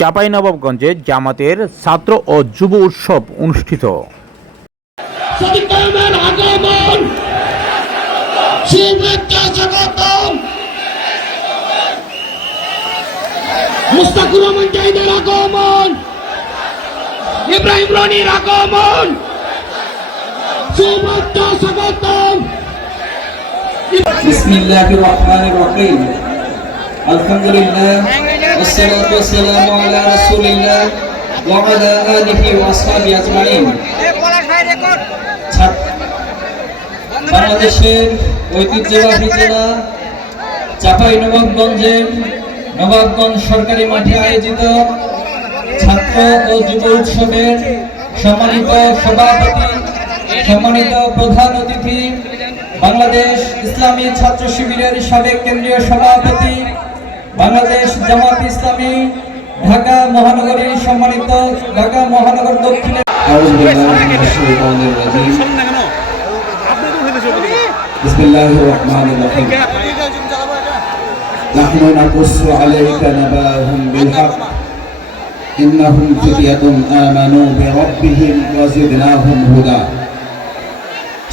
চাঁপাইনবাবগঞ্জে জামাতের ছাত্র ও যুব উৎসব অনুষ্ঠিত। মুস্তাকুর রহমান জাহিদের আগমন, ইব্রাহিম রনির আগমন, শুভেচ্ছা স্বাগতম। বিসমিল্লাহির রহমানির রহিম। আলহামদুলিল্লাহ ওয়াসসালাতু ওয়াসসালামু আলা রাসূলিল্লাহ ওয়া আলা আলিহি ওয়া আসহাবিহি আজমাইন। বাংলাদেশের ঐতিহ্যবাহী জেলা চাঁপাইনবাবগঞ্জের নবাবগঞ্জ সরকারি মাঠে আয়োজিত ছাত্র ও যুব উৎসবের সম্মানিত সভাপতি, সম্মানিত প্রধান অতিথি, বাংলাদেশ ইসলামী ছাত্র শিবিরের সাবেক কেন্দ্রীয় সভাপতি, বাংলাদেশ জামাত ইসলামী ঢাকা মহানগরীর সম্মানিত ঢাকা মহানগর দক্ষিণের বিসমিল্লাহির রহমানির রহিম। নাহনু নাকুসু আলাইকা নাবাহুম বিল হক ইন্নাহুম ফিতয়াতুন আমানু বিরাব্বিহিম ওয়া জিদনাহুম হুদা।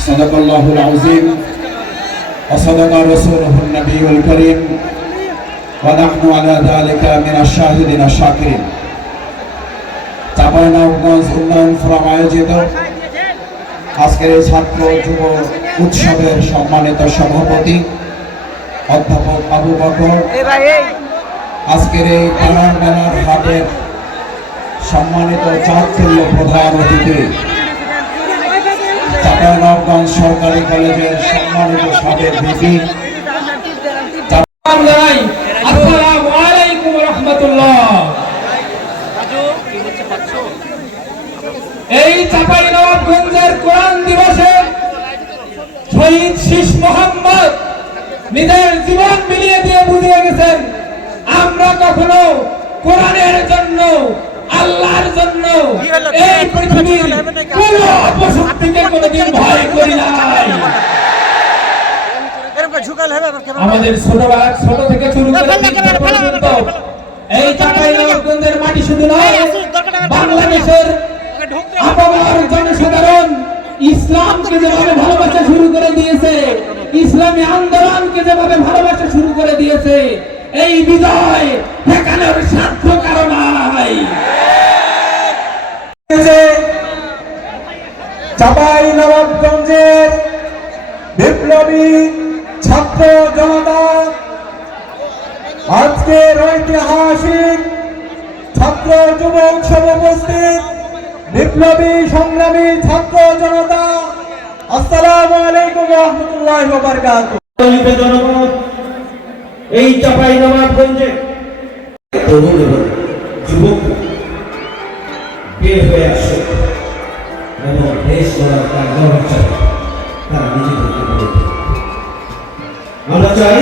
সাদাকাল্লাহুল আযীম ওয়া সাদাকা রাসূলুহুন নবিয়ুল কারীম ওয়া নাহনু আলা যালিকা মিনাশ শাহিদিন আশ-শাকিরিন। চাঁপাইনবাবগঞ্জ উন্নয়ন ফোরাম আয়োজিত আজকের এই ছাত্র যুব উৎসবের সম্মানিত সভাপতি অধ্যাপক আবু বকর, আজকের এই পাড়ার মেলার হাটের সম্মানিত চাঁদতুল্য প্রধান অতিথি, চাঁপাইনবাবগঞ্জ সরকারি কলেজের সম্মানিত সাবেক ভিপি, আসসালামু আলাইকুম ওয়া রাহমাতুল্লাহ। এই চাঁপাইনবাবগঞ্জের কোরআন দিবসে শহীদ শীষ মোহাম্মদ নিজের জীবন বিলিয়ে দিয়ে বুঝিয়ে গেছেন, আমরা কখনো কোরআনের জন্য, আল্লাহর জন্য এই পৃথিবীর কোন অপশক্তিকে কোনদিন ভয় করি নাই। আমাদের ছোট থেকে শুরু করে পর্যন্ত এই চাঁপাইনবাবগঞ্জের মাটি শুধু নয়, বাংলাদেশের আপামর জনসাধারণ ইসলামকে যেভাবে ভালোবাসা শুরু করে দিয়েছে, ইসলামী আন্দোলনকে যেভাবে ভালোবাসা শুরু করে দিয়েছে, এই বিজয় ঠেকানোর সাধ্য কারো নাই। চাঁপাইনবাবগঞ্জের বিপ্লবী ছাত্র জনতা আজকের ঐতিহাসিক ছাত্র যুব উৎসব উপস্থিত বিপ্লবী সংগ্রামী ছাত্র জনতা, আসসালামু আলাইকুম ওয়া রাহমাতুল্লাহি ওয়া বারাকাতুহু। জনগণ এই চাঁপাইনবাবগঞ্জে তরুণ এবং যুবক বের হয়ে আসে এবং দেশ গড়ার তার লড়াই চায়, তারা নিজেদেরকে বলে। আমরা চাই